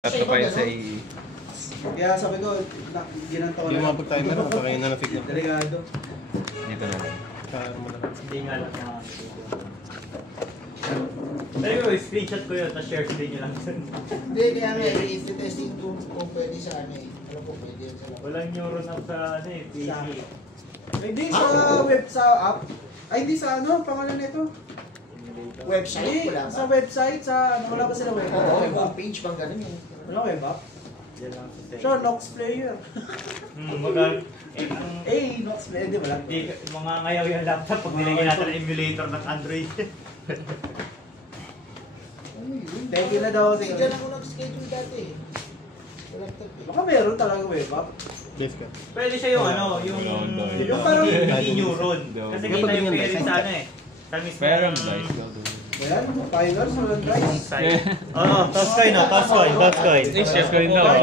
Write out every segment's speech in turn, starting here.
Tatlo pa yun sa i... Kaya sabi ko, ginanto ko Hindi mo pag-timer, napakain na na-fig na. Delikado. Dito na lang. Kaya mo na. Hindi nga lang mga Sabi ko, screenshot ko yun, tapos share screen nyo lang. Hindi, kaya nga, i-testing to kung pwede sa ano eh. Alam ko pwede yun sa loob. Walang neuron up sa ano eh, PC. Hindi sa web, sa app. Ay, hindi sa ano, pangalan nito. Website, Hindi, wala sa ba? website, sa, wala ba sila web? Oo, web yung app. page bang ganun yun? Wala web app. Yan lang sa Sure, Nox Player. Nox Player, di ba lang? Mga ngayaw yung laptop pag nilagyan natin ang emulator ng Android. Ano yun? Thank you na daw. Hindi, dyan ako nag-schedule dati eh. Walang tag eh. Baka meron talaga web app. Please ka. Pwede siya yung ano, yung Yung parang- hindi neuron. Kasi kita yung pairing sa ano eh. Sa mismo. Pero guys, go to. Ayan, finals, walang drives. Oo, Toscoin no, Toscoin. Chef ko rin daw. Go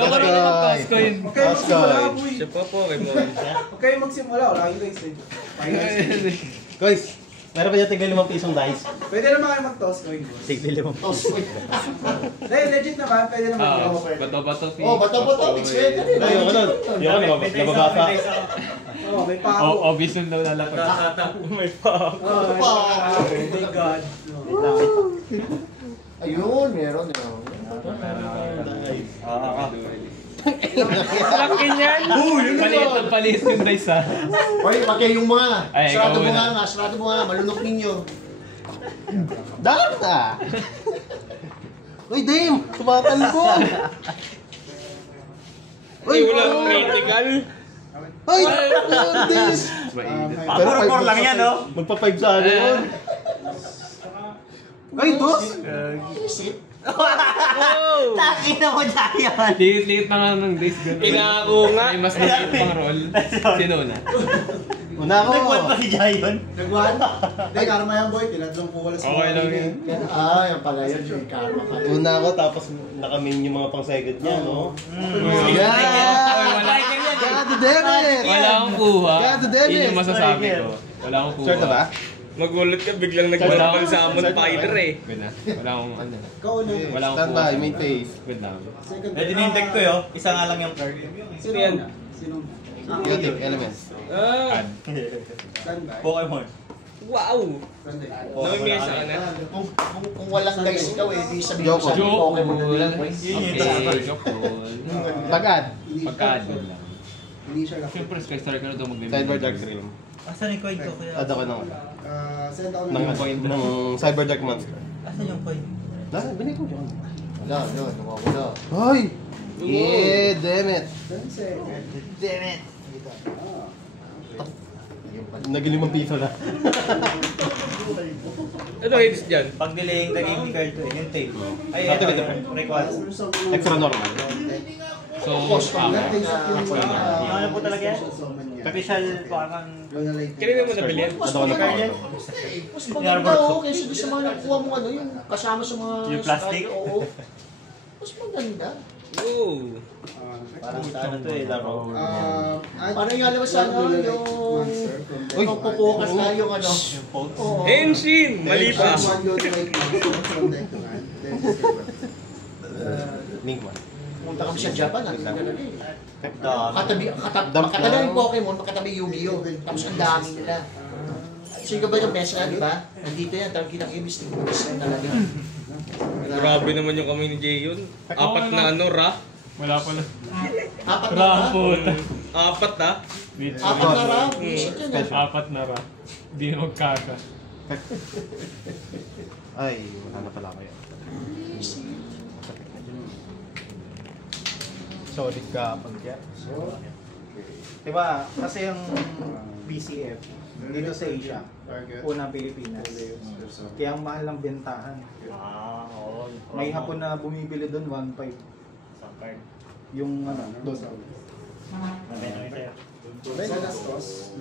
Go rin ng toss ko yun. Huwag kayo magsimula, boy. Chef po, Raymond. Huwag kayo magsimula, wala kayong guys. Finals. Guys, meron ba dyan tigil 5 pisong dice? Pwede naman kayo mag-toss coin, boss. Tigil 5 Toss ko. Hindi, legit naman, pwede naman. Bato-bato. Oh, bato-bato, expect ka rin. Ayoko nun. Ayoko nababasa. Oo, may pako. Obvious nun daw lalapag. May pa. Oh my God. Ayun, meron. Laki niyan! Palit yung dice ha. Hoy, pagkaya yung mga. Ay, Sarado ikaw mo muna. nga, sarado mo nga, malunok ninyo. Dapat na! Uy, Dame! Sumatan ko! Uy, Wala critical. Uy! This! Papurpur lang yan, no? Magpa-5 sa ano yun? Ay, dos! Isip. Taki na mo dyan yan. Liit-liit na nga ng dice. Pinako nga. May mas liit pang roll. Sino na? Una ako! Nagwan pa si Jayon. Nagwan? Hindi, karma yan boy. Tinatlong ko wala sa Okay lang yun. Yung pala yun, yung karma ka. Una ako, tapos nakamin yung mga pang-second niya, no? God damn it! Wala akong kuha. God damn it! Yun yung masasabi ko. Wala akong kuha. Sure na ba? Magulat ka, biglang nagbalabal sa amon fighter eh. Good na. Wala akong ano. Ikaw na. Wala akong Stand kuha. by, main face. Good lang. Second. Eh, dinintect ko yun. Isa nga lang yung card. Sino yan? Sino? Chaotic elements. Add. Standby. Pokemon. Wow! Standby. Namimesa ka na. Kung walang dice ikaw eh, di sabihin ko sa Joke. Pokemon na lang. Okay, joke cool. Pag-add. Pagka-add lang. Hindi siya lang. Siyempre, Sky Star ka na daw mag-meme. Sidebar Dark Dream. Asan yung coin ko kuya? Add ako ng Send ako ng Cyber Dark Monster. Asan yung coin? Binigay ko dyan. Wala, nawawala. Hoy! Yeah, damn it! 10 seconds. Damn it! Nag-5 piso na. Ano hits dyan? Pag delaying the game ni card to, yung tape. Ay, Ito, ito. request. Extra normal. So, Yung ano po talaga yan? Official parang... Kanina mo nabili yan? Mas Ito ako maganda na mas maganda oh, kaysa doon sa mga nakuha mo ano, yung kasama sa mga... Yung plastic? Oo. Mas maganda. Oh! Parang sa ano to eh, laro. Parang yung alam mo sa ano, yung... Uy! Kung pupukas na yung ano. Yung post. Oo. Henshin! Mali pa! Link mo. Punta kami sa Japan, ang talaga eh. Dami. Makatabi yung Pokemon, makatabi yung Yu-Gi-Oh! Tapos ang dami nila. Sige ba yung best na, di ba? Nandito yan, tawag kitang ibis na talaga. Grabe naman yung kami ni Jayon. Apat na ano, ra? wala pala. Apat na ra? Apat ah? Apat na ra? Visit yun ah. Apat na ra. Di na magkaka. Ay, wala na pala kayo. Solid ka pag yan. Diba, kasi yung BCF, dito sa Asia, unang Pilipinas. Kaya ang mahal ng bentahan. Oo. May hapon na bumibili doon 1.5. Sa card. Yung ano, doon.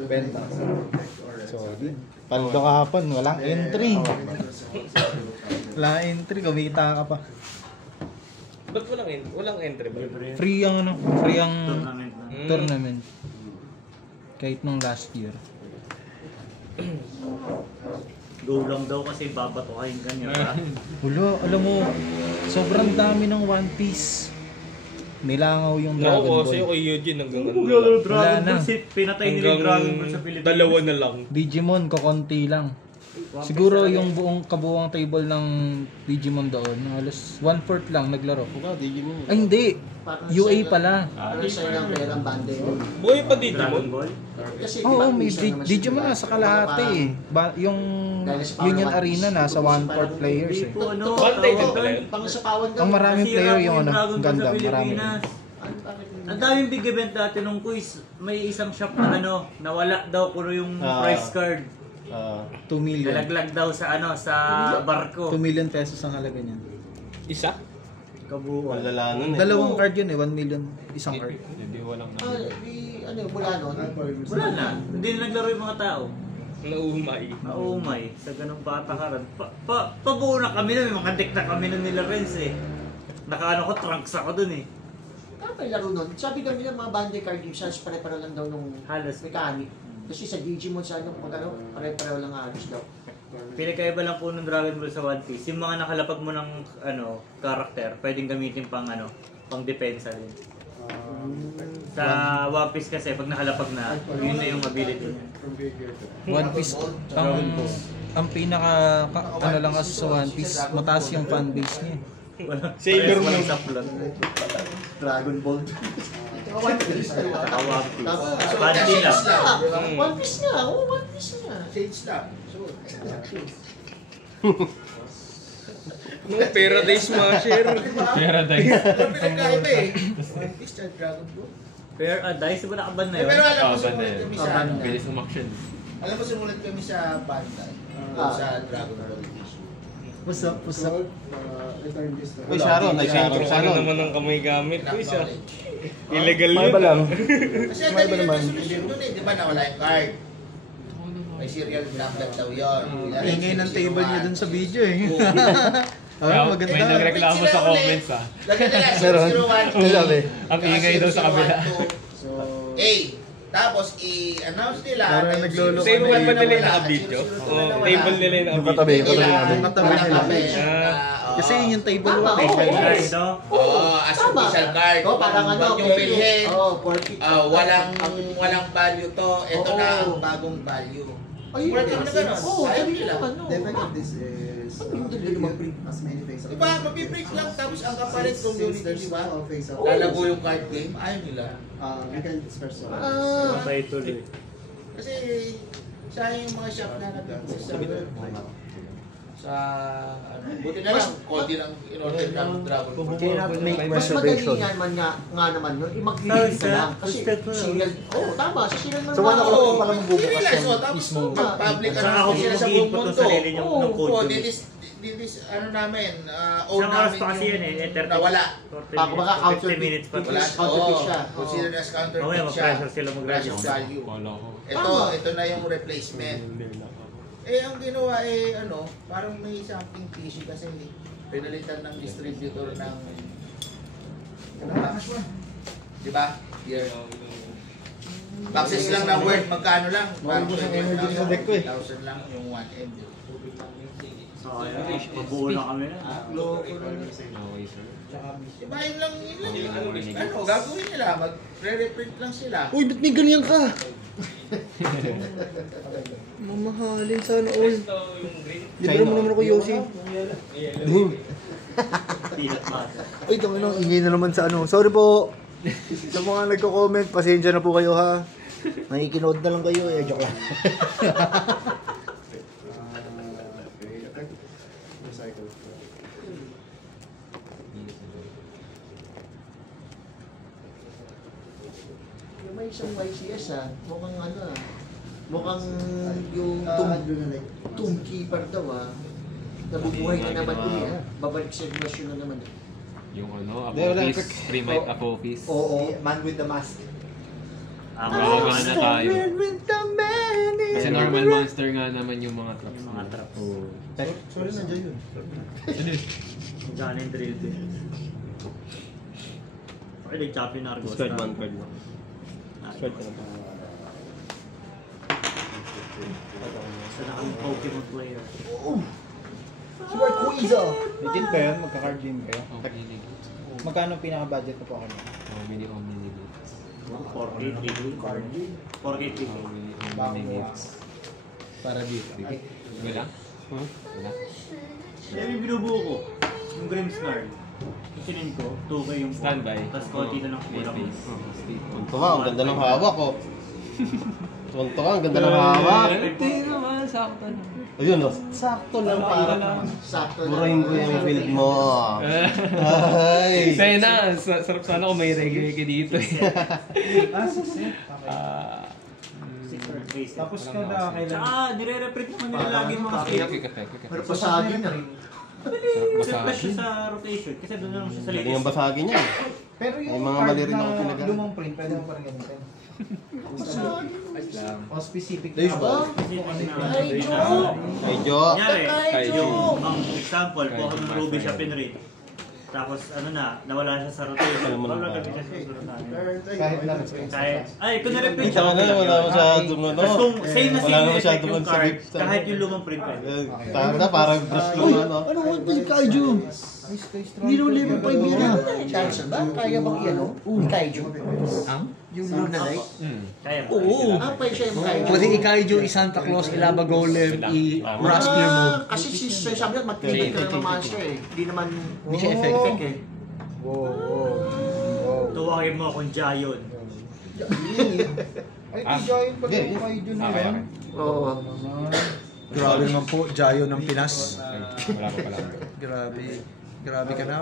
Benta. Solid. Paldo kahapon, walang entry. Walang entry, kumita ka pa. Ba't walang entry ba? Free ang ano, free ang Tournament na. tournament. Kahit nung last year. Go lang daw kasi babatuhin ka niya ba? Wala, alam mo, sobrang dami ng One Piece. Nilangaw yung Dragon Oo, Ball. kasi kay Eugene hanggang ano Wala lang. Dragon na. Ball, pinatay nila yung Dragon Ball sa Pilipinas. Dalawa na lang. Digimon, kakonti lang. Siguro yung buong kabuuang table ng Digimon doon, halos 1/4 lang naglaro. Ikaw, Digimon. Ay hindi, UA pala. Ano sa'yo ng perang bande? Buhay pa Dragon Digimon. Ball? Kasi Oo, may minsan naman Digimon sila, na sa kalahati eh. Yung dahil sa Union Power Arena One nasa Piece, 1/4 players eh. Tipo, ano, Bantay din tawag pala doon. yun. Pangasapawan daw. Ang maraming Nasira player po yung ano, Dragon Ball sa Gundam, marami. Pilipinas. Ang daming big event dati nung quiz. May isang shop na ano, nawala daw kuno yung price card. 2 million. Nalaglag daw sa ano, sa barko. 2 million pesos ang halaga niyan. Isa? Kabuuan. Malala nun eh. Dalawang card yun eh, 1 million isang card. Hindi walang Ano, mula nun? Wala na. Hindi na naglaro yung mga tao. Naumay. Naumay sa ganung patakaran. Pabuo na kami nun, may mga deck na kami nun nila Renz eh. Nakaano ko, trunks ako dun eh. Ano pa yung laro nun? Sabi daw nila mga bande card games, halos pare-pareho lang daw nung Halos. mechanic. Kasi sa Digimon sa ano, pag ano, pare-pareho lang halos daw. Pinakaiba lang po ng Dragon Ball sa One Piece. Yung mga nakalapag mo ng ano, character, pwedeng gamitin pang ano, pang depensa din. Sa One Piece kasi pag nakalapag na, yun na yung ability niya. One Piece, ang pinaka, ano lang kasi sa One Piece, mataas yung fanbase niya. Sailor Moon. Walang saplot. Dragon Ball. One Piece. One Piece. Tapos, Bandi lang. One Piece nga. Oo, One Piece nga. Change na. No, Paradise Smasher. Paradise. Pero pinagkaiba eh. One Piece at Dragon Ball. Fair Dice, ba nakaban na yun? Pero alam mo, banda sumulat yun. kami sa ano. Bilis umaction. Alam mo, sumulat kami sa Bandai. Sa Dragon Ball issue. What's up? Uy, Sharon, Sentro ka na Sharon. naman ng kamay gamit. Uy, siya. Acknowledge. Illegal May yun. ba lang? Kasi ang dali ng resolution dun eh. Di ba nawala yung card? May serial number daw yun. Ingay ng table niya dun sa video eh. Kaya, maganda. may nagreklamo sa comments ah. Lagyan nila Meron. 001. Ang ingay daw sa kabila. A. Tapos i-announce nila. Parang naglolo Same kami. one ba nila yung naka-video? Table nila yung Yung naka-video. katabi namin. Yung katabi nila. Kasi yun yung table Tama, 1 eh. oo. Nice, no? Oo, as official card. Oo, parang ano, Huwag yung bilhin. Oo, 40. Walang value to. Ito na ang bagong value. Ayun, Sumulat kami na gano'n. Oo, Ayaw sabi nila. naman, oo. The effect of this is Ang ganda naman print. as many face of Diba, mag-break lang tapos ang kapalit community, there's di ba? no face of Lalago yung card game, ayaw nila. you can express so Ah, Patay tuloy. Kasi sayang yung mga shop na nag-post sa ano, buti na lang, konti lang in-order ng Dragon Ball. Cannot make mas reservation. madali nga naman yun, mag-release na lang. Kasi serial, tama, sa serial na So, wala ko lang Oo, pala magbubukas i-realize yung mo, tapos mismo. mag-public Saka ako announcement sila sa buong mag-i-input ng mundo. sarili niyo ng code. Oo, this ano namin, own Isang oras namin pa kasi yun eh, yung nawala. Baka baka 50 minutes pa. Wala, Counterfeit oo, siya. considered as counterfeit Mamaya siya. mag-pressure sila Crash of mag-register. value. Wala ko. Ito na yung replacement. Eh, ang ginawa parang may something fishy kasi pinalitan ng distributor ng di ba? Here. Access lang ng Word, magkano lang? Parang 20,000 lang yung 1M. Mabuo na kami na. Okay, sir. Diba, yun lang ano, gagawin nila, mag-reprint lang sila. Uy, ba't may ganyan ka? Mamahalin sana all. Libre mo naman ako, Yossi. Peanut butter. Uy, tama na, ingay na naman sa ano. Sorry po. Sa mga nagko-comment, pasensya na po kayo ha. Nakikinood na lang kayo eh. Joke lang. recycle. Yung may isang YCS mukhang ano mukhang yung tombkeeper daw nabubuhay na naman ulit babalik sa relasyon na naman. Yung ano, Wala, Apophis, Pre-Might Apophis. Oo. Man with the mask. Baka na tayo. Kasi normal monster nga naman yung mga traps. Mga traps. Sorry, nandiyan yun. Gano'n yung drill din. Okay, like champion Argos. Squad 1 card lang. Ah, Squad ka na ba? Isa na kami Pokemon player. Super Quiza! Legit ba yun? Magka-card game kayo? Pag-inig. Magkano pinaka-budget na po ako? Omni Omni. 4K 3K. 4K 3K. Omni. Para dito. Wala? Wala? Kaya yung binubuo ko, yung Grimsguard. Isinin ko, 2K yung Standby. Tapos konti na lang kulang. Punto ka, ang ganda ng hawak ko. Punto ka, ang ganda ng hawak. Hindi naman, sakto na. Ayun oh, sakto lang para Sakto na. burahin ko yung build mo. Ay! Sa'yo na, sarap sana kung may reggae dito eh. Tapos kada kailan? Tsaka, nire-reprint naman nila lagi yung mga script. Pero pasagi na rin. Set siya sa rotation, kasi doon na lang siya sa Pwede yung latest. basagin yan. Pero yung May mga card mali rin na ako pinag- lumang print, pwede mo pa rin gamitin. O specific Dave ba? Medyo. Kunyari, ang example, kuha ko ng Ruby siya pinrate. Tapos nawala siya sa rotation. Wala ka siya sa susunod namin. Kahit na Kahit, ay, kung na-reprint Ito na, wala masyadong ano. Tapos kung same na Wala same yung effect masyadong yung card, magsabit sa- kahit yung lumang print pwede. Tama na, parang brush lang ano. Ano One Piece Kaiju? Hindi nung level 5 yun ah. Chance ba? Kaya bang i-ano? Kaiju? Yung Lunalite? Kaya ba? Oo. Pwede siya yung Kaiju. Pwede i-Kaiju, i-Santa Claus, i-Lava Golem, i-Raspier mo. Kasi si sabi niya, mag-trigger ka ng monster eh. Hindi naman... Hindi siya effective. eh. Tuwagin mo akong Jayon. Ay, tijayin pala yung kaiju na yun. Oo. Grabe naman po, Jayo ng Pinas. Wala pa pala. Grabe. Grabe ka na.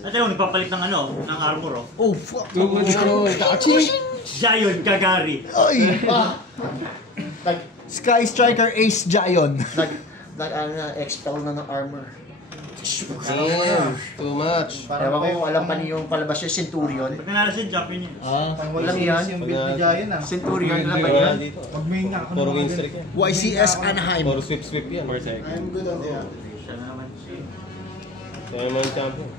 At yung nagpapalit ng ng armor oh. Oh, fuck. Too much ko. Jayon Kagari. Ay! Sky Striker Ace Jayon. Expel na ng armor. Damn, too much. Ewan ko, alam pa niyo yung palabas yung Centurion. Pag nanalo siya, champion yun. Walang yan. Yung build ni Jayon ah. Centurion na ba Wala yan? dito. Mag-main nga ako Puro ng win mga streak yan. YCS Anaheim. Puro sweep yan. Per second. I'm good on the Siya na naman. So, yung mga champion.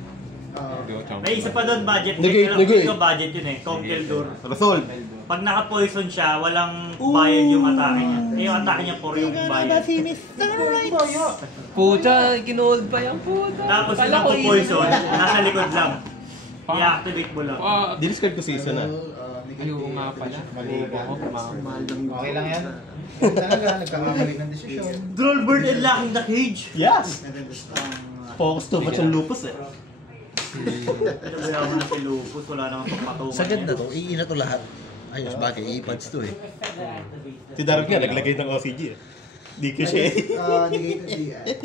May isa pa doon budget. Negate, Pero negate. ito budget yun eh. Conkel Door. Resolve. Pag naka-poison siya, walang bayad yung atake niya. Yung atake niya puro yung bayad. Puta, kinold pa yan, puta. Tapos yung Kala ko naka-poison, easy. nasa likod lang. I-activate mo lang. Diniscard ko season na. Ayoko nga pala. Maligo ako. Okay lang yan. Talaga, nagkakamali ng desisyon. Drollbird and Locking the Cage. Yes! Focus too much on lupus eh. Pinabayaan mo na si Lupus, wala namang pagpatungan Sagad na niya. to, iina to lahat. Ayos, bagay, i-pads to eh. Si Dark nga, naglagay ng OCG eh. Di ko siya eh. Negated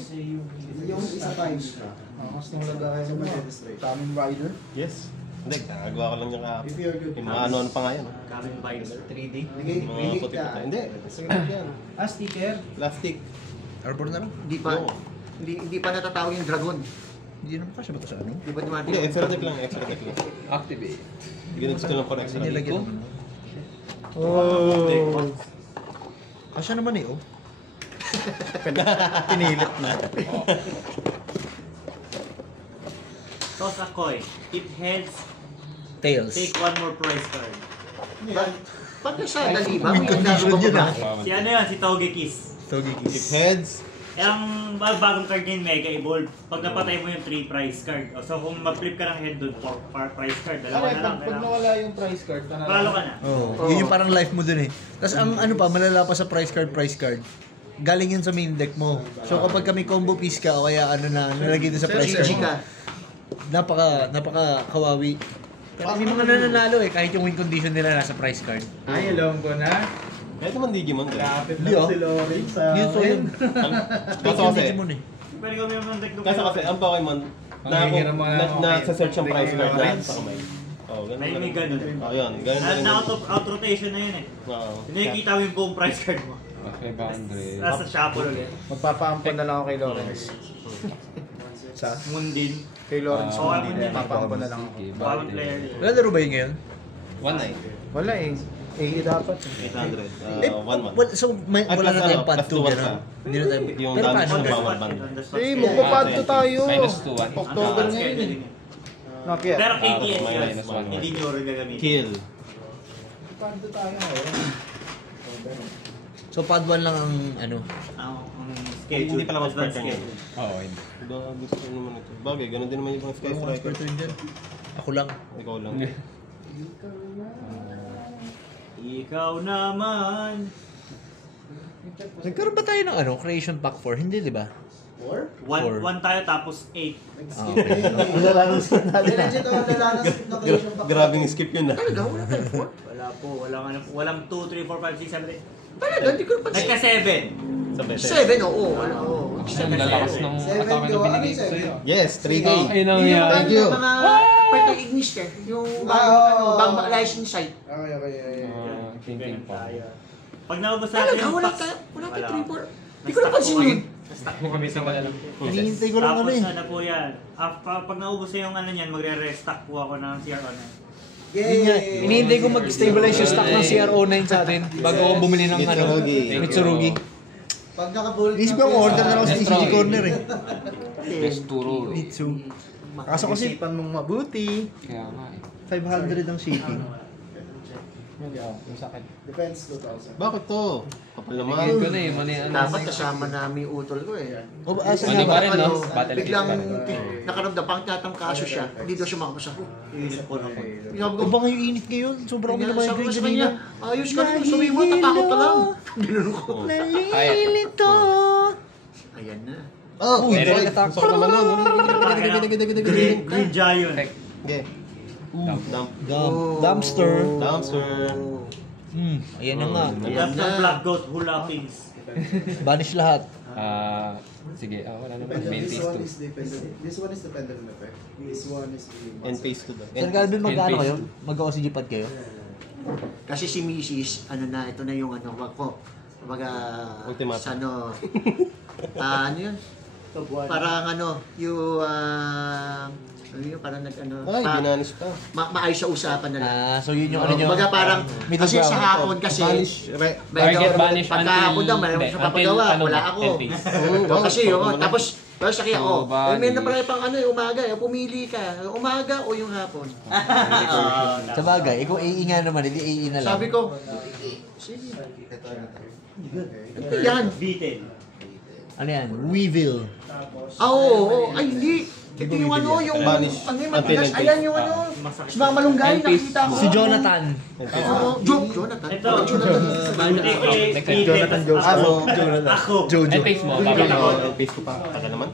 the yung isa times ka. Mas nung lagay So, mo. mag-demonstrate. Kamen Rider. Yes. Hindi, nagagawa ko lang yung If you're good. yung mga ano-ano pa nga yan. Kamen Binder. 3D. Negate, Yung mga negate puti-puti. ka. Hindi, saglit yan. Sticker. Plastic. Arbor na lang. Hindi pa. Hindi pa natatawag yung dragon. Hindi naman kasya ba ito sa ano? Di ba dumating? Hindi, extra deck lang, extra deck lang. Activate. Ginagsto lang for extra deck. Nilagyan naman. Oh. Kasya naman eh, oh. Pinilit na. Toss a coin. It heads, Tails. take one more prize card. Pag nasa daliba, Win condition yun ah. Si ano yan? Si Togekiss. Six heads. Ang bagong card niya yung Mega Evolve. Pag napatay mo yung 3 prize card. So kung mag-flip ka ng head doon, 4 prize card. Dalawa na lang. Pag nawala yung price card, Palo ka na. Oh, yun yung parang life mo dun eh. Tapos ang ano pa, malala pa sa price card. Galing yun sa main deck mo. So kapag kami combo piece ka o kaya ano na, nalagay doon sa price card. GG ka. Napaka kawawi. Pero may mga nananalo eh, kahit yung win condition nila nasa price card. Ay, alam ko na. Kahit naman Digimon. Lapit Hindi, lang oh. si Lori sa... Yun so yun. Kaso Fake kasi, Digimon eh. Pwede kami yung deck doon. kaso kasi, ang Pokemon, Manghihiram mo na ako kay- nasa-search ang price card na Lawrence. sa kamay. Oo, ganun. May ganun. Ayun, ganun lang. Out rotation na yun eh. Oo. Hindi nakikita mo yung buong price card mo. 500. Nasa shuffle ulit. Magpapaampon na lang ako kay Lawrence. Sa? Mundin. Kay Lawrence Oo, Mundin. Mundin. Magpapaampon na lang ako. Bawang player. Wala laro ba yun ngayon? 1.9. Wala eh. Eh, dapat. 800. Eh, 1 month. well, so may, At wala plus na tayong ano, pad plus 2 2 gano'n. pa. Hindi na tayo. Yung Pero damage paano? ng bawal band. Eh, magpapad tayo. Minus 2, 1. October ngayon eh. Nokia. Pero KTS minus yun. one. Hindi nyo rin gagamitin. Kill. Magpapad tayo ngayon. So pad 1 lang ang ano. Ang schedule. Hindi pala advance mag-spartan yun. schedule. Oo, hindi. Ba, gusto ko naman ito. Bagay, ganun din naman yung mga Sky Yung mga Striker. expert dyan. Ako lang. Ikaw lang. Ikaw naman. Nagkaroon ba tayo ng ano, creation pack 4? Hindi, di ba? Four? Four. 1 tayo tapos 8. Okay. Wala skip natin. Legit ako nalalang skip na kayo siyang Grabing skip yun ah. Talaga, wala tayong 4. Wala po, walang 2, 3, 4, 5, 6, 7, 8. Talaga, hindi ko napansin. Nagka 7. 7, oo. Wala, oo. Ang lalakas ng Seven atake na gawa. binigay ko Ano sa'yo. Yes, 3K. Ayun ang Yung yan. Thank you. mga part ng Ignis ka. Yung bagong license site. Okay. Ting-ting pa. Pag naubos natin Talaga, yung wala packs, tayo. Wala wala. tayong 3, 4. Hindi ko napansin yun. Stack mo kami sa malalang. Hinihintay ko lang ano Tapos eh. na po yan. Pag naubos na yung ano niyan, magre-restock po ako ng CR9. Yun nga, hinihintay ko mag-stabilize yung stock ng CR09 sa atin bago ako bumili ng ano, Mitsurugi. Pag naka-bullet Isip ko, order na lang sa ECG Corner eh. Best turo. Mitsu. Kaso kasi, Isipan mong mabuti. Kaya nga eh. 500 ang shipping. Yung sakit. Depends 2,000. Bakit to? Kapal naman. Tingin ko na eh, mali ano. Dapat kasama namin yung utol ko eh. O ba, asa Ano nga pa ba? rin no? Battle kit Biglang pa rin. nakaramdam, pang tatangkaso siya. Hindi daw siya makapasa. Init po na po. Sinabi ko, O ba ngayon init ngayon? Sobrang kami na sabi ko migraine sa kanina. kanya, ayos ka rin, sabi mo, tatakot ka lang. Ginano ko. Nalilito. Ayan na. Oh, Uy, sorry. nakatakot. Sorry naman. Green Giant. Okay. Dump. Dumpster. Dumpster. Ayan na nga. After Black Goat, Hula Pins. Banish lahat. Sige, wala naman. Dependent. Main This phase one 2. is dependent. This one is dependent on effect. This one is And phase 2 daw. Sir Calvin, mag-ano phase kayo? Mag-OCG pad kayo? Kasi si Mrs., ano na, ito na yung ano, wag ko. Kumbaga, Ultimatum. sa ano, ano yun? Parang ano, yung, ano yun, parang nag-ano, Ay, binanis pa. maayos sa usapan na lang. So yun yung ano nyo. Kumbaga parang, middle kasi sa ground. hapon kasi, Target banish pagkahapon daw, mayroon hindi, sa papagawa, until, wala ano, ako. 10 days. Kasi yun, tapos sa kaya, So, may na pala pang ano, umaga, pumili ka, umaga o yung hapon. Sa bagay, ikaw AE nga naman, hindi AE na lang. Sabi ko, sige. Ano yan? Beaten. Ano yan? Weevil. Oo, ay hindi. Ito yung ano, yung Banish. ano yung matigas. Ayan yung ano, si Mga Malunggay, nakita ko. Si Jonathan. Jonathan. Ito. Jonathan. Jonathan Joseph. Ako. Jojo. And phase mo, babalik. And phase ko pa. Tagal naman.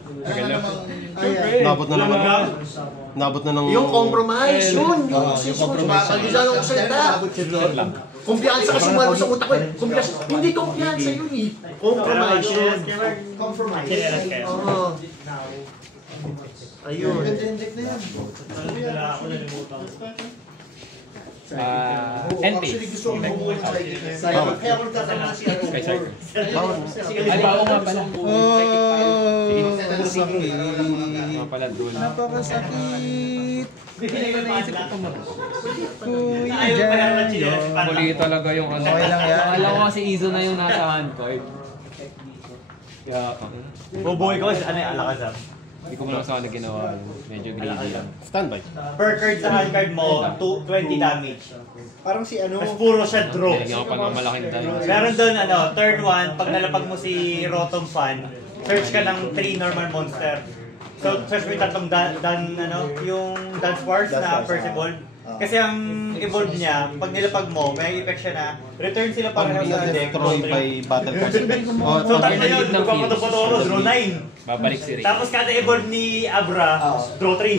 Nabot na naman. Nabot na ng... Yung compromise, yun. Yung compromise. Hindi ako salita. Kumpiyansa kasi mo sa utak ko eh. Kumpiyansa. Hindi kumpiyansa yun eh. Compromise yun. compromise. Oo. Ayun. Dependent na yan. NP. Actually, gusto ko mabuhay sa kaya ako nagtatanong si ano. Kay Sir. Ay, bago nga pala. Sakit. Mga pala, drone. Napakasakit. Muli talaga yung ano. Okay lang yan. Alam ko kasi Izo na yung nasa hand card. Kaya, Bubuhay ko, ano yung Alakazam? hindi ko mo lang sana ginawa. Medyo greedy lang. Standby. Per card sa hand card mo, 20 damage. Parang si ano, Mas puro siya draw. Nilagyan ko pa ng malaking dahil. Meron doon, ano, turn 1, pag nalapag mo si Rotom Fan, search ka ng 3 normal monster. So, search mo yung tatlong yung Dance Wars na first evolve. Kasi ang evolve niya, pag nilapag mo, may effect siya na return sila pareho sa deck. Destroy by battle cards. So, tatlo yun, magpapato-pato, draw 9. Babalik si Ray. Tapos kada evolve ni Abra, draw 3.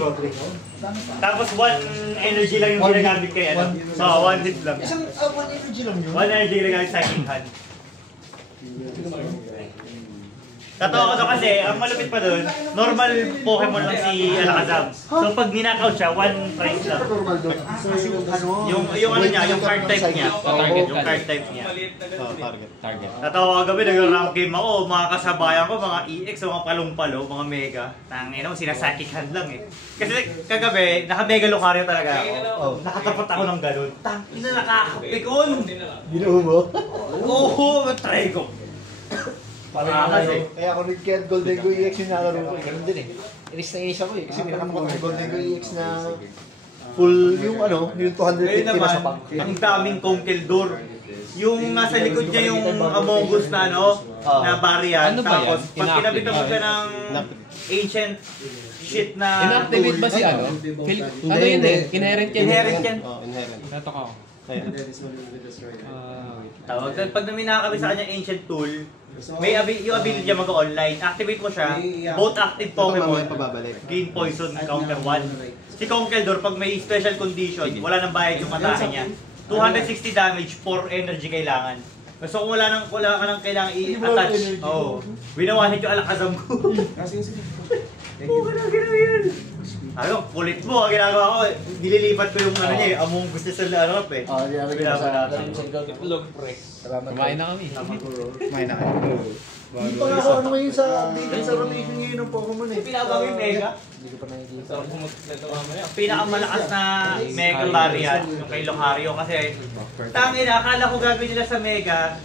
Tapos 1 energy lang yung ginagamit kay ano. So, 1 hit lang. Isang one energy lang yun. 1 energy ginagamit sa aking hand. Totoo ko to kasi, ang malupit pa doon, normal Pokemon lang si Alakazam. So pag ninakaw siya, 1 price lang. Normal doon. So, yung ano, Yung ano niya, yung card type niya. Target Yung card type niya. Target. Target. Tatawa ko kagabi, nag-rank game ako, mga kasabayan ko, mga EX, mga palong-palo, mga mega. Tangina mo, sinasakik hand lang eh. Kasi kagabi, naka-mega Lucario talaga ako. Nakatapat ako ng ganun. Tangina, nakakapikon! binuo mo. Oo, try ko. Kaya ako nag-get Golden Go EX yung nalaro ko. Ganun din eh. Inis na inis ako eh. Kasi pinakamakot ng Golden Go EX na full yung ano, yung 250 na sa Ayun naman, pack. ang daming Conkeldor. yung nasa likod niya yung Among Us na na variant. Ano ba yan? Tapos, pag kinabitan mo siya ng ancient shit na... Inactivate ba si ano? Ano yun eh? Inherent yan. Inherent yan. Oh, inherent. Nato ka. Ayan. Tawag. Pag may nakakabit sa kanya ancient tool, may yung ability niya mag-online. Activate mo siya, both active Pokemon, gain poison, counter 1. Si Conkeldor, pag may special condition, wala nang bayad yung atake niya. 260 damage, 4 energy kailangan. So kung wala ka nang kailangan i-attach, binawanit yung Alakazam ko. Oo, gano'n yan. Ano, kulit mo, ang ginagawa ko, nililipat ko yung ano niya, Among Us sa larap eh. Kumain na kami. Kumain na kayo. Hindi pa nga ako ano ngayon sa update sa rotation ngayon ng Pokemon eh. Pinakabago yung Mega. Hindi ko pa nakikita. Ang pinakamalakas na Mega variant yung kay Lucario kasi tangin, akala ko gagawin nila sa Mega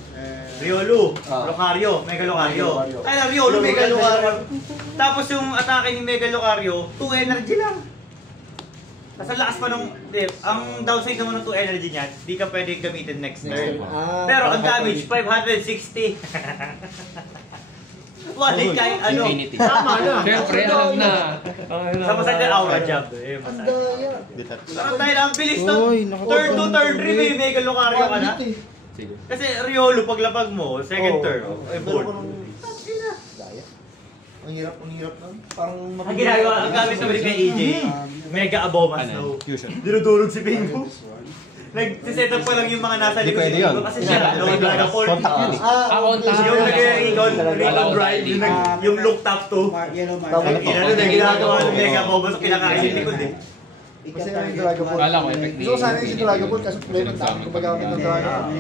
Riolu, Lucario, Mega Lucario. Kaya Riolu, Mega Lucario. Tapos yung atake ni Mega Lucario, 2 energy lang. Kasi lakas pa nung, ang downside naman ng 2 energy niya, di ka pwede gamitin next turn. Pero ang damage, 560. Wala kahit ano. Tama na. Siyempre, alam na. Sa masaya ng Aura Jab. Ang daya. Parang tayo na ang bilis ng turn 2, turn 3, may Mega Lucario ka na. Kasi Riolu, paglapag mo, second turn, board. Ang hirap lang. Parang Ang ginagawa, ang gamit naman kay EJ, Mega Abomas no. Dinudurog si Bingo. Nag-set up pa lang yung mga nasa likod ni Bingo kasi siya, low Dragapult. Yung nag-recon drive, yung look top 2. Inano na ginagawa ng Mega Abomas sa pinakain yung likod eh. kasi yung Dragapult. Kala ko, effect ni- So sana yung si Dragapult kasi play ng dami ko magamit ng Dragapult.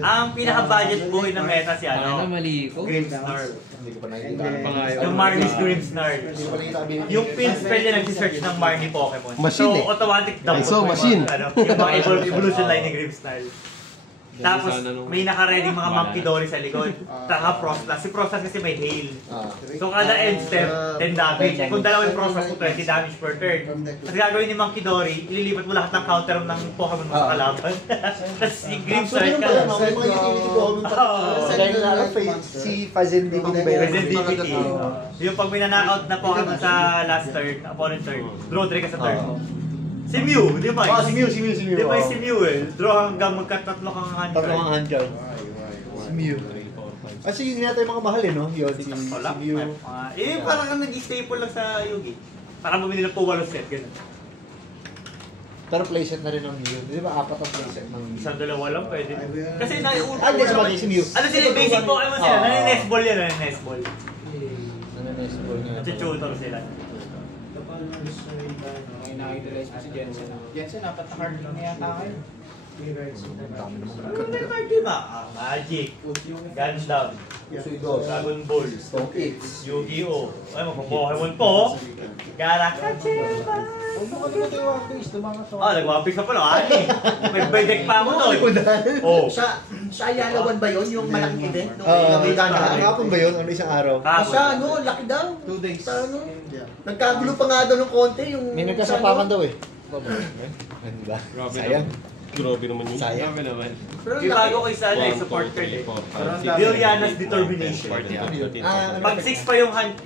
Ang pinaka-budget boy na meta si Ano, mali ko. Grimmsnarl. Hindi ko pa nakikita. Yung Marnie's Grimmsnarl. Hindi ko pa nakikita ability. Yung pin spell niya nag-search ng Marnie Pokemon. Machine So, eh. automatic dump. Ay, so, machine. Yung mga evolution line ni Grimmsnarl. Tapos, may naka-ready mga Monkey Dory sa likod. Taka Frostlass. Si Frostlass kasi may hail. So, kada end step, 10 damage. Kung dalawa yung Frostlass mo, 20 damage per turn. Kasi gagawin ni Monkey Dory, ililipat mo lahat ng counter ng Pokemon mo sa kalaban. Tapos, yung Grimmsnarl ka. May mga utility Pokemon pa. Dahil na si Fazendivity ba yun? Resident DPT. Yung pag may na-knockout na Pokemon sa last turn, opponent turn, draw 3 ka sa turn mo. Si Mew, di ba? Si Mew. Di ba si Mew eh? Draw hanggang magkatatlo kang hand card. Tatlong handcard. Si Mew. Kasi yun yata yung mga mahal eh, no? Yun, si Wala. Mew. Parang nag-staple lang sa Yugi. Parang bumili ng po 8 set, gano'n. Pero playset na rin ng Mew. Di ba apat ang playset ng Mew? Isang dalawa lang pwede. Kasi Hindi, sabagay si Mew. ano sila, basic Pokemon sila, nani-nestball yan, nani-nestball. Nananesball nga. Nag-tutor sila. May na-utilize mo si Jensen. Jensen, apat na card lang yata kayo. Ano may card di ba? Magic, Gundam, Dragon Ball, Yu-Gi-Oh! Ay, magpapokemon po! Garakacheba! Nag-One Piece ka pala, ani! May deck pa mo doon! Oh! Sa Ayalawan ba yun? Yung malaking event? Kahapon ba yun? Ano isang araw? Sa ano, laki daw. 2 days. Sa ano? Nagkagulo pa nga daw ng konti yung... May nagkasapakan daw eh. Diba? Grabe Sayang. Grabe naman yun. Sayang. Grabe naman. Pero Yung bago ko isa na support card eh. Liliana's Determination. Pag 6 pa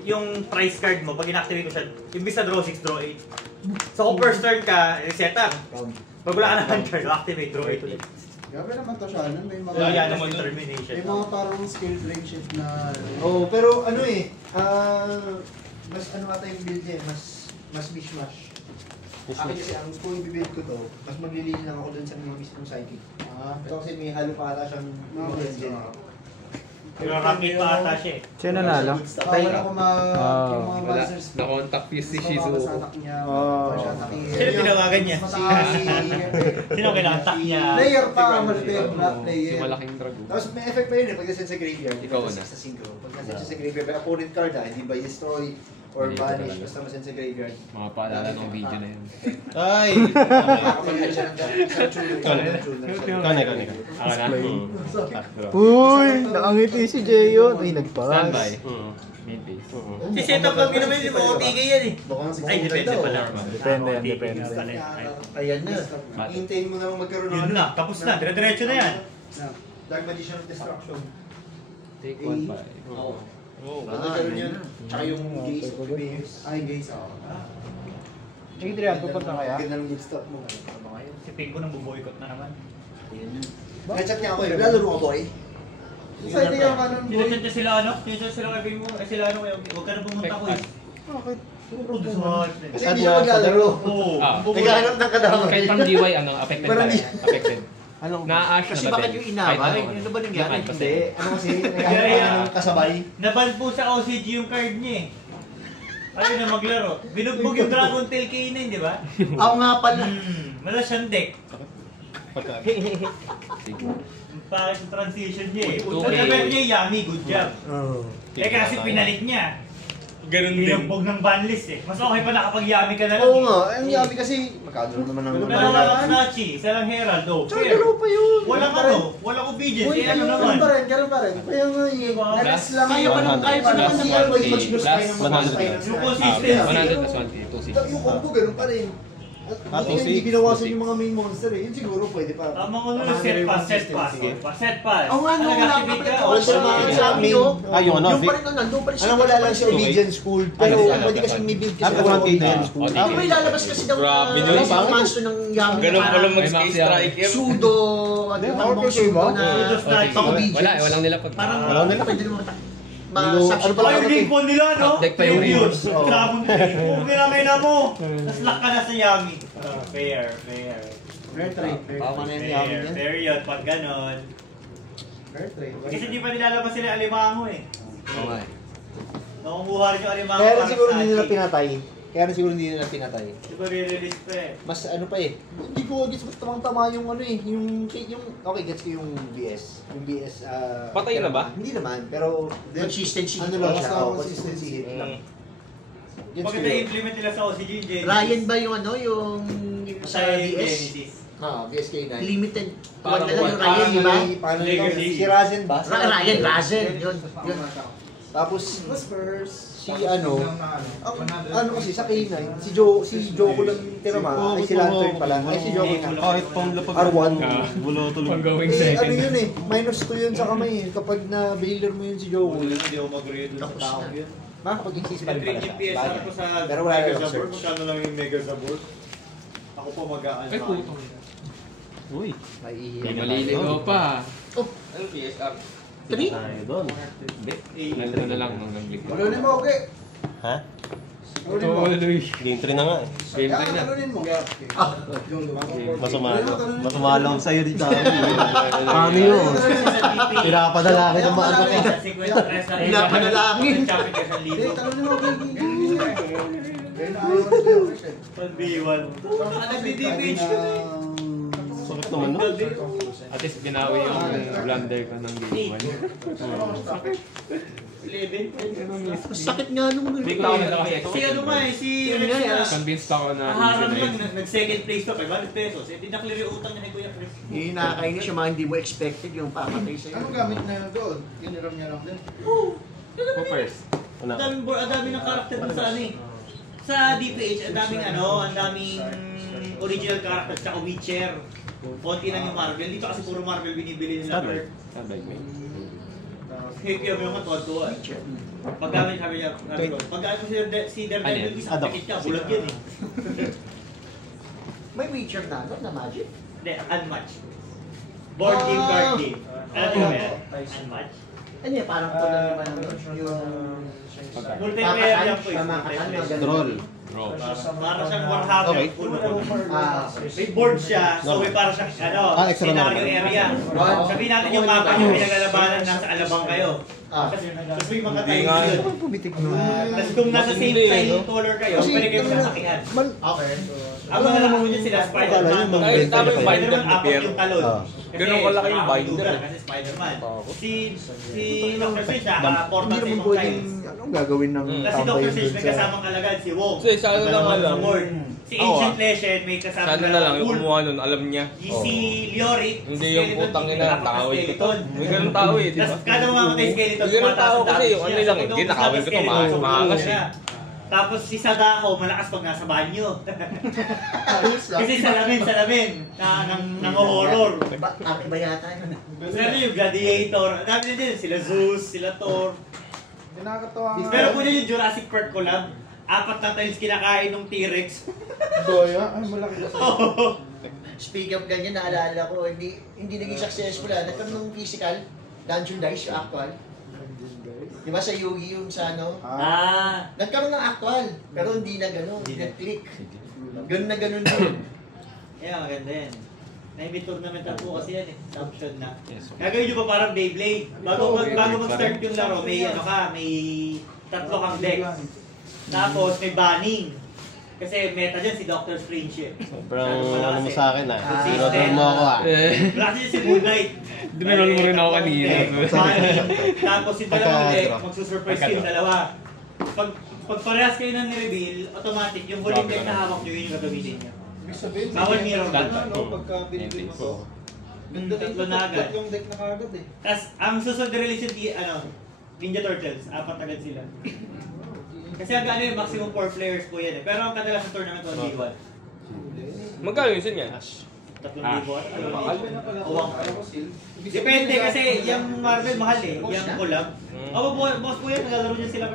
yung price card mo, pag inactivate mo siya, imbis na draw 6, draw 8. So kung first turn ka, reset up. Pag wala ka na hand card, activate, draw 8 ulit. Grabe naman to siya, ano? May mga... Liliana's Determination. May mga parang skill brain shift na... Oh, pero ano eh, mas ano ata yung build niya, mas mishmash. Akin kasi ang kung i-build ko to, mas maglilil lang ako dun sa mga mismong psychic. Ito kasi may halo pa ata siyang gen. Pero rapid pa ata siya eh. Siya nanalo? Para ko yung mga Wala. monsters... Na-contact yung si Shizu. Shizuo. Sino tinawagan niya? Sino kinantak niya? Player pa, malapit, black Si player. malaking drago. Tapos may effect pa yun eh, pag nasend sa graveyard. Ikaw Pag na. sa synchro. Pag nasend siya sa graveyard, may opponent card hindi by destroy or Hindi ko banish, talaga. basta masend sa graveyard. Mga paalala ng video na yun. Ay! Makakapag-add siya ng tuner. Kane. Ako na? Uy! Nakangiti si Jayon. Ay, nagpa. Standby. Mm. Mid base. Si setup lang naman yung mga OTK yan eh. Baka nga Ay, depende pala. Depende yan, OTK depende. pala. Ayan na. Hintayin mo na lang magkaroon ng Yun na, tapos na, dire-diretso na yan. Dark Magician of Destruction. Take Eh, 1-5. Oo. Oh. Ganun yun. Tsaka yung Gaze of Abyss. Ay, Gaze, oo. Sige, Adrian, pupunta kaya? Ganda ng good start mo. Si Pingo nang buboykot na naman. Nag-chat niya ako eh. Lalaro ka, boy. Excited yung ano. Sinachat niya sila ano? Sinachat sila kay Pingo. Sila ano, huwag ka na pumunta ko eh. Bakit? Producer. Kasi hindi siya maglalaro. Oo. Naghahanap ng kadama. Kahit from DY, affected Parang tayo. Affected. Anong? Na-ash Kasi na ba? bakit yung inaway? Ano ba nangyari? Hindi. Ano kasi, naghahanap ng kasabay. Naban po sa OCG yung card niya eh. Ayaw na maglaro. Binugbog yung Dragon Tail K9, di ba? Ako nga pala. Wala siyang deck. Sige. Bakit yung transition niya eh. Okay. Ang sabi niya, Yami, good job. Eh kasi pinalit niya. Ganun din. Binugbog ng banlist eh. Mas okay pa nakapag-Yami ka na lang Oo eh. nga, ang yabi kasi, magkano naman ang Pero wala Snachi, isa lang Herald, oh. Tsaka laro pa yun. Walang ano, walang obedience, Uy, eh ano naman. Ganun pa rin. Kaya nga eh. Alas lang. Kaya pa naman Plus Siya, pag 1K, mag-gusto plus tayo ng 100. Yung consistency. 100 plus 1K, 260. Yung combo, ganun pa rin. At buti hindi binawasan yung mga main monster eh. Yun siguro pwede pa. Tama ko nun, set pass. Set pass. Oo nga, no, wala ka pa rin ako sa mga sabi ko. Yung ano, Yung pa rin nandun pa rin Alam, wala lang siya obedience school. Pero pwede kasi may build kasi Ano, 1K na yan? school. Oh, May lalabas kasi daw Grabe na yun. isang monster ng Yami. Ganun pala Parang mag-skate striker. Pseudo, ano bang pseudo na pang-obedience. Wala, walang nila pag... Parang pwede naman Ano pala Ay, yung link po nila, no? Update pa yung Previews. Oo. Dragon Tail. Kung kinamay mo, tas lock ka na sa Yami. Fair. Fair trade. Tama na yung yamin yan. Fair yun, pag ganon. Fair trade. Kasi di pa nilalabas sila yung alimango eh. Nakunguha rin yung alimango Kaya rin para siguro sa hindi nila akin. pinatay. Kaya rin siguro hindi nila pinatay. Di ba re-release pa eh? Mas ano pa eh. Hindi ko gets ba't tamang-tama yung ano eh. Yung okay, gets ko yung BS. Yung BS. Patay na ba? Hindi naman, pero Consistency. ano lang siya, consistency hit lang. Gets ko Pagka yun. na-implement nila sa OCG yung Genesis. Ryan ba yung ano, yung sa Sa DS? Genesis. BSK9. Limited. Parang One na lang yung Paano Ryan, di ba? paano Legacy. si Razen ba? Ryan, Razen. Yun. Tapos si ano kasi sa K9, si Joko lang tirama, ay si Lantern pala. Ay si Joko na. Kahit pang lapag. R1. Wala tuloy. Pang-going Eh, second. ano yun eh, -2 yun sa kamay eh. Kapag na-bailer mo yun si Joko. Hindi ako mag-read sa tao yun. Kapag insispan pala siya. PSR ko sa Pero wala Mega yung Zabor. search. Magkano lang yung Mega Zabor? Ako pa mag-aan. Ay, putong. Uy. Hindi maliligaw pa. Ano PSR? Three? Tayo doon. Nandito na lang nung nag-leak. Talunin mo, okay? Ha? Talunin mo. Tuloy. Game 3 na nga eh. Game 3 na. Talunin mo. Masumalo sa'yo dito. Paano yun? Pinapadala kita maano ka. Pinapadalangin. Talunin mo, B1. Nagdi-DPH ka na eh. Sakit naman no? At least binawi yung blunder ko ng game 1. 11. Sakit nga nung Hindi ko nila kasi Si ano nga eh, si Rex na. convinced ako na Haharap easy na lang, yun. nag-second place to, 500 pesos. Eh, di na-clear yung utang niya kay Kuya Chris. Yung nakakainis yung mga hindi mo expected yung papatay sa'yo. Anong gamit na gold? Hiniram niya lang din. Go first. Ang daming ng karakter dun sa ano eh. Sa DPH, ang daming original characters, tsaka Witcher. Konti lang yung Marvel. Dito kasi puro Marvel binibili nila. Standard. Standard mate. Kaya mo naman tuwa-tuwa. Paggamit sabi niya, paggamit mo si Daredevil, isang Adopt. pakit ka, bulag yan eh. May Witcher na, no? Na Magic? Hindi, unmatched. Board game, card game. Alam mo ba yan? Unmatched. Ano yun, parang tulad naman ng yung... Multiplayer yan po eh. Pamakaan, mga ganun. Troll. Bro. Para siyang Warhammer. Okay. May board siya, so may para siyang extra scenario naman. area. Sabihin natin yung mapa nyo pinaglalabanan nasa Alabang kayo. Tapos may mga tiles yun. Tapos kung nasa same tile color kayo, pwede kayo masasakihan. Okay. Ang mga alam mo dyan sila, Spider-Man. Ay, tama yung binder Spider-Man, ni apat Pierre. yung talon. Ganun kalaki yung binder. Kasi Spider-Man. Si Dr. Strange, naka-portal Hindi sa naman ibang pwedeng, tiles. anong gagawin ng Kasi tambay Dr. yun Strange dun may sa... kasamang alagad, si Wong. Kasi sa ano lang alam. Si Ancient Legend may kasama Sana na lang, yung kumuha nun, alam niya. Si Leoric, Hindi yung putang ina, nakawin ko to. May ganun tao eh, di ba? Tapos kada mamamatay skeleton, May ganun tumataas tao ang kasi damage yung ano niya. lang So, eh, kung hindi nakawin ko to, skeleton, maangas eh. siya. Tapos si Sadako, malakas pag nasa banyo. Ayos lang. Kasi salamin ng horror. Ate ba yata yun? Pero yung Gladiator, dami din sila Zeus, sila Thor. Nakakatawa nga. Pero po yung Jurassic Park collab, 4 na times kinakain ng T-Rex. Doya? Ay, malaki kasi. Speak of ganyan, naalala ko, hindi naging successful nagkaroon ng physical, Dungeon Dice, yung actual. Di ba sa Yugi yung sa ano? Nagkaroon ng actual, pero hindi na gano'n, hindi na-click. Ganun na ganun din. Kaya maganda yan. May tournament na po kasi yan eh, option na. Gagawin nyo pa parang Beyblade. Bago mag-start yung laro, may may 3 kang deck. Tapos may banning. Kasi meta dyan si Doctor Strange eh. Sobrang ano mo sa akin Sinodor mo ako Kasi si Moon Knight. Dinanol mo rin ako kanina. Tapos yung dalawang deck, magsusurprise kayo dalawa. Pag parehas kayo nang ni-reveal, automatic yung huling deck na hawak nyo yun yung gagamitin nyo. Ibig sabihin, Bawal mirror ba? Pagka binibili mo to, Tatlo na agad. tatlong deck na kagad eh. Tapos ang susunod na release yung Ninja Turtles, 4 agad sila. Kasi ang yung maximum 4 players po yan eh. Pero ang kadalas sa tournament 1v1. Magkano yun siya? 3,000 Depende kasi yung Marvel mahal eh. Yung collab. Boss po yan, naglalaro dyan sila.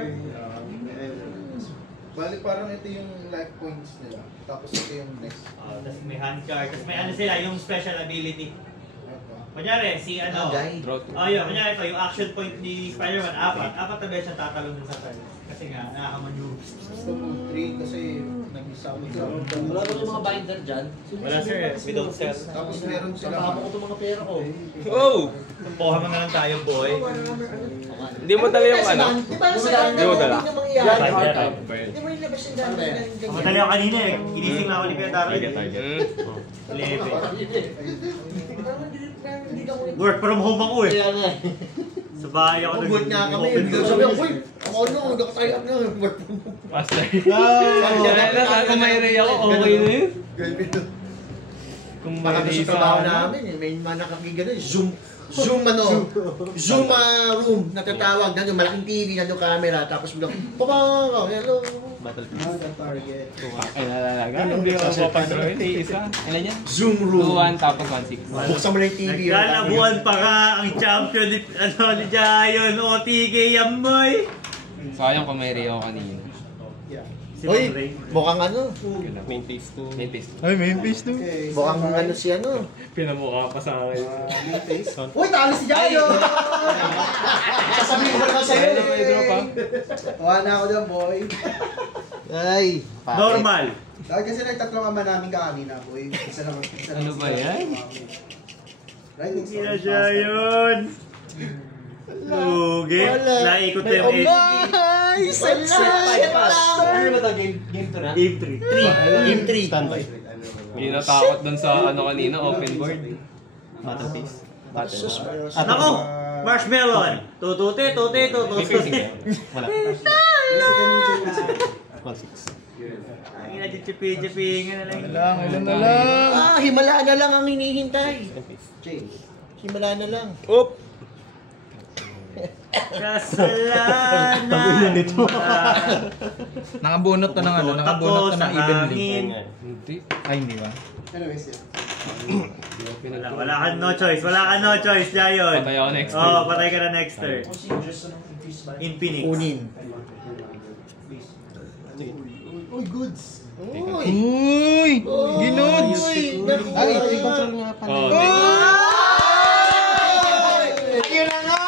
Balik parang ito yung life points nila. Tapos ito yung next. Tapos may hand card. Tapos may sila, yung special ability. Kunyari, si yun, kunyari ito, yung action point ni Spider-Man, 4 na beses siya tatalon dun sa turn. Kasi nga, nakakamaneuver. Gusto mo 3 kasi nag-isama sa Wala ba yung mga binder dyan? Wala sir, we don't sell. Tapos meron sila. Kasama ko itong mga pera ko. Oh! Kuha mo na lang tayo, boy. Hindi mo dala yung ano? Di ba sa Hindi mo dala? Hindi mo ilabas yung dami ng Madali ako kanina eh. Ginising na ako ni Kuya Darwin. Lebe. Work from home ako eh. Kaya nga. Sa bahay ako Mag-work nga kami. Sabi ako, uy, ako nakatry up na. Work from home. Master. Kung may ray ako, okay na yun. Kung may Baka ray sa sa trabaho namin, may mga nakakigano, Zoom room, natatawag, nandun malaking TV, nandun camera, tapos bilang, papang, hello. target. Ay, nalalaga. Hindi ako mapapansin. Isa. Ilan yan? Zoom room. 2-1 tapos 1-6. Buksan mo na yung TV. Nagkalabuan pa ka ang champion ni Jayon. OTK yan boy. Sayang kung may ray ako kanina. Uy, mukhang ano? Main phase 2. Main face. Ay, main face to. Mukhang ano si ano? Pinamukha pa sa akin. Uy, talo si Jayo! Sasabihin ko naman sa'yo. Tuwa na ako dyan, boy. Ay! Normal. Dahil kasi nagtatlong ama namin kanina, boy. Isa lang. Ano ba yan? Right, next Sino one. Jayon? Lugi. Naikot na yung Ay, success! Ano ba ito? Game 2 na? Game 3. Game 3. Standby. Hindi natakot dun sa ano kanina, open board. Battle phase. Nako! Marshmallow! Tutute. May facing yan. Wala. 1-6. Ang ina chipi-chipingan na lang. Ilan na lang. Himala na lang ang hinihintay. Second phase. Himala na lang. Oop! Kasalanan mo na. Nakabunot na ng ano, nakabunot na ng evenly. Hindi. Ay, hindi ba? Anyways, yeah. Wala ka no choice, Jayon. Patay ako next Oo, patay ka na next turn. Infinix. Kunin. Uy, goods. Uy! Ginods! Ay, i-control nga pala. Ayun na nga!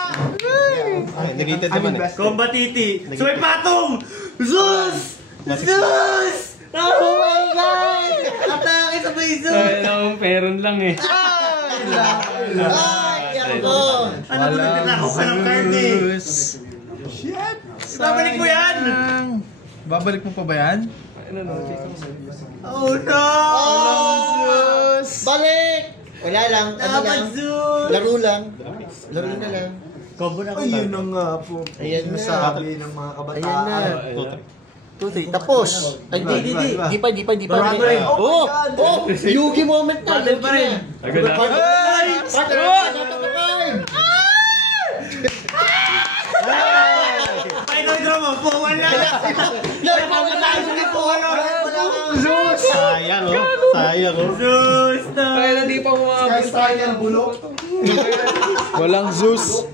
Ay, negated naman eh. Combatiti. Suway patong! Zeus! Oh my God! Atake sa may Zeus! Ay, akong peron lang eh. Ay, ako! Ano mo nagtatako ka ng card eh? Shit! Babalik mo yan! Babalik mo pa ba yan? Oh no! Balik! Wala lang, ano lang. Dapat Zeus! Laro lang. Laro na lang. Combo na Ayun na nga po. Ayan na. Sinasabi ng mga kabataan. Ayan na. 2-3. Tapos. Ay, di pa. Barado rin. Oh! Yugi moment na. Battle pa rin. Agad na. Ay! Final draw mo, 4-1 lang. Sayang oh. Zeus na! Kaya na di pa Sky Striker, bulok. Walang Zeus.